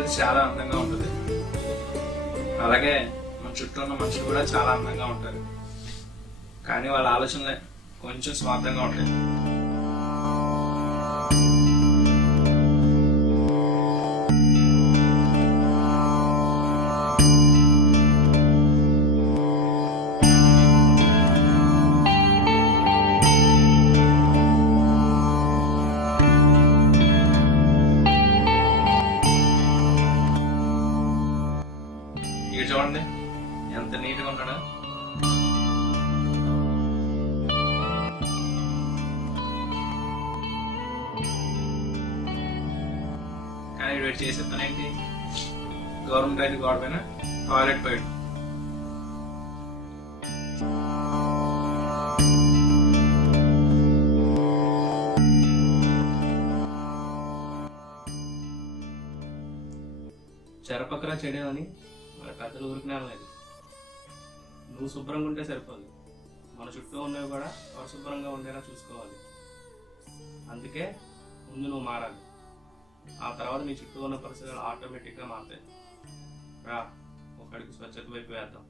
ప్రకృతి చాలా అందంగా ఉంటుంది. అలాగే మన చుట్టూ ఉన్న మనుషులు కూడా చాలా అందంగా ఉంటారు. కానీ వాళ్ళ ఆలోచనలే కొంచెం స్వార్థంగా ఉంటాయి. ఇక్కడ చూడండి ఎంత నీట్గా ఉన్నాడో. కానీ వీడు చేసే పని ఏంటి? గవర్నమెంట్ అయితే గోడ పైన టాయిలెట్ పోయాడు. చెరపక్కరా చెడేమని మన పెద్దలు ఊరికినే లేదు. నువ్వు శుభ్రంగా ఉంటే సరిపోదు, మన చుట్టూ ఉన్నవి కూడా పరిశుభ్రంగా ఉండేలా చూసుకోవాలి. అందుకే ముందు నువ్వు మారాలి, ఆ తర్వాత నీ చుట్టూ ఉన్న పరిస్థితులు ఆటోమేటిక్గా మారుతాయి. రా, ఒకడికి స్వచ్ఛత వైపు వేద్దాం.